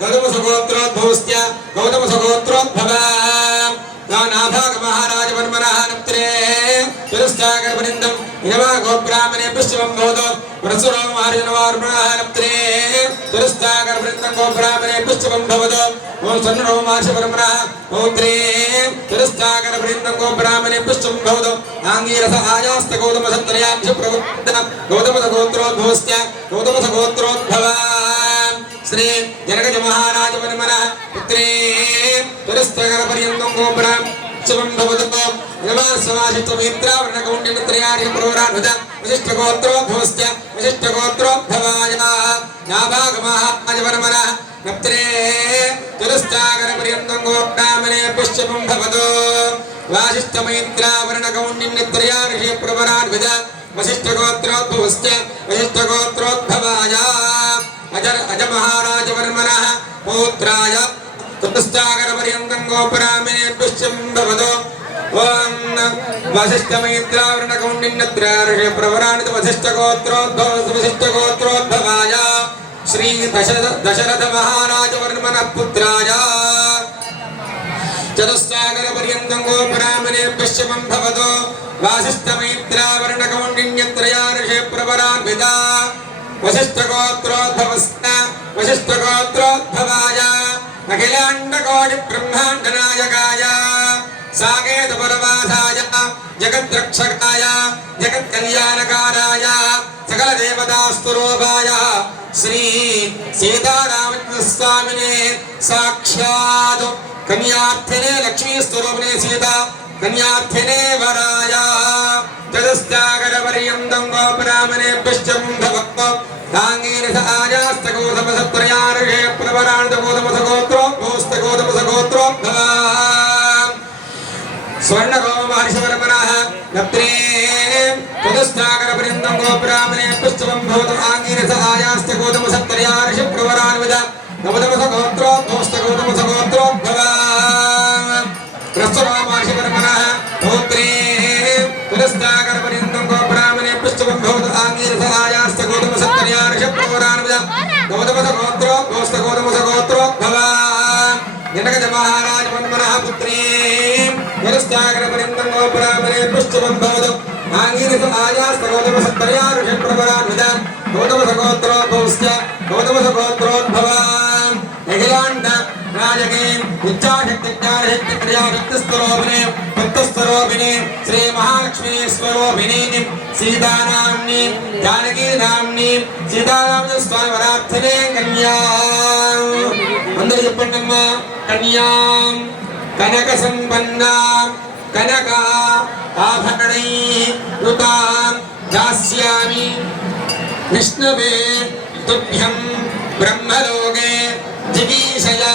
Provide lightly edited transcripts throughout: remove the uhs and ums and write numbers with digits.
गौतमसगोत्रोद्भवस्य गौतमसगोत्रोद्भवा नाभाग महाराज वर्मनः नप्त्रे तुरस्तागरवृन्दं Innova गोब्राह्मणे पुष्पं भवतो परशुरो महाराजवर्मनः नप्त्रे तुरस्तागरवृन्दं गोब्राह्मणे पुष्पं भवतो ओम सन्नो महाराजवर्मनः ओत्रे तुरस्तागरवृन्दं गोब्राह्मणे पुष्पं भवतो आंगीरस आयास्त गौतमसत्रयाभ्य प्रवृत्तः गौतमसगोत्रोद्भवस्य गौतमसगोत्रोद्भवा श्री जनक महाराज वर्मनः पुत्रे तुरस्तागरपर्यन्तं गोब्राह्मणे शुभं भवतो नमस्वासित्वमित्रावर्णकौण्डिन्यत्रयाणि प्रवरान्वद वसिष्ठगोत्रोद्भवस्य वसिष्ठगोत्रोद्भवाय नाभागमहाराजवर्मनः नप्त्रे तुरस्तागरपर्यन्तं गोब्राह्मणे पुष्पं भवतो वासिष्ठमैत्रावर्णकौण्डिन्यत्रयाणि प्रवरान्वद वसिष्ठगोत्रोद्भवस्य वसिष्ठगोत्रोद्भवाय अज महाराजवर्मनः पौत्राय तुरस्तागरपर्यन्तं गोब्राह्मणे पुष्पं भवतो ओम वसिष्ठमैत्रावर्णकौण्डिन्यत्रयाणि प्रवरान्वित वसिष्ठगोत्रोद्भवाय श्री दशरथ महाराज वर्मनः पुत्राय चतुस्सागरपर्यन्तं गोब्राह्मणे पुष्पं भवतो वसिष्ठमैत्रावर्णकौण्डिन्यत्रयाणि प्रवरान्वित वसिष्ठगोत्रोद्भवाय अखिलाण्डकोटि ब्रह्माण्डनायकाय साकेतपुरवासाय जगद्रक्षकाय जगत्कल्याणकाराय सकलदेवतास्तुरूपाय श्री सीतारामचन्द्रस्वामिने साक्षात् कन्यार्थिने लक्ष्मीस्तुरूपिणे सीता कन्यार्थिने वराय चतुस्सागरपर्यन्तं गोब्राह्मणे पुष्पं भवतो तांगीरस आयास्तगोतमसत्रयाणि प्रवरान्वितगोतमसगोत्रोद्भवस्तगोतमसगोत्रोद्भवा स्वर्णगोमहर्षवर्मनः नप्त्रे चतुस्सागरपर्यन्तं गोब्राह्मणे पुष्पं भवतो आंगीरस आयास्तगोतमसत्रयाणि प्रवरान्वित गौतमसगोत्रोद्भवस्तगोतमसगोत्रोद्भवा प्रस्तुतमहर्षवर्मनः पौत्रे तुरस्तागरपर्यन्तं गोब्राह्मणे पुष्पं भवतो आंगीरस आयास्तगोतमसत्रयाणि प्रवरान्वित गौतमसगोत्रोद्भवस्तगोतमसगोत्रोद्भवा जनक महाराज वर्मनः पुत्रे तुरस्तागरपर्यन्तं गोब्राह्मणे पुष्पं भवतो आंगीरस आयास्तगोतमसत्रयाणि प्रवरान्वित गौतमसगोत्रोद्भवस्य गौतमसगोत्रोद्भवा अखिलाण्ड राजके इच्छाशक्तिज्ञानशक्तिक्रियाशक्तिस्वरूपिणे भक्तस्वरूपिणे श्री महालक्ष्मी स्वरूपिणे सीतानाम्नि जानकीनाम्नि सीतारामस्वामी वरार्थिने कन्या अंदर చెప్పండమ్మా कन्या कनक संपन्ना कनक आभरणै युतां दास्यामि विष्णवे तुभ्यं ब्रह्मलोके जिगीषया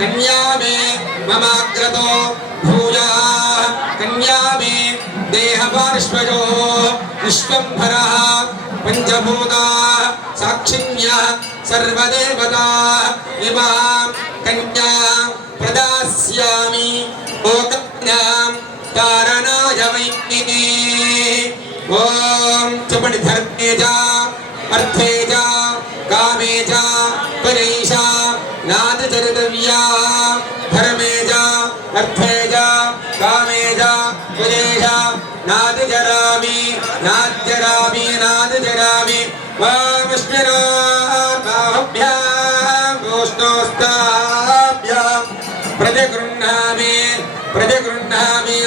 कन्या मे ममाग्रतो भूया कन्या मे देहपार्श्वजो विश्वम्भरः पंचभूता साक्षिण्यः सर्वदेवता इमां कन्या प्रदास्यामि ओकन्यां तारणाय वैदिने ओम चपण धर्मे जा अर्थे जा कामे जा परेशा नाद चरितव्या धर्मे जा अर्थे जा कामे जा परेशा नाद जरामि नाद जरामि वामश्विना बाहुभ्यां गोष्ठोस्ताभ्यां प्रतिगृह्णामि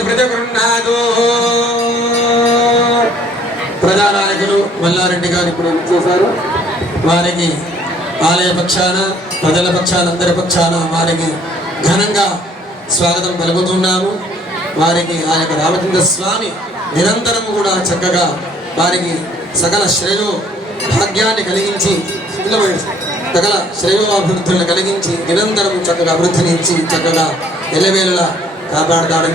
प्रतिगृह्णातु ప్రజానాయకులు మల్లారెడ్డి గారు ఇప్పుడు చేశారు. వారికి ఆలయ పక్షాన ప్రజల పక్షాన అందరి పక్షాన వారికి ఘనంగా స్వాగతం పలుకుతున్నాము. వారికి ఆ యొక్క రామచంద్ర స్వామి నిరంతరం కూడా చక్కగా వారికి సకల శ్రేయో భాగ్యాన్ని కలిగించి సకల శ్రేయోభివృద్ధులను కలిగించి నిరంతరం చక్కగా అభివృద్ధిని ఇచ్చి చక్కగా ఎల్లవేళలా కాపాడతాడని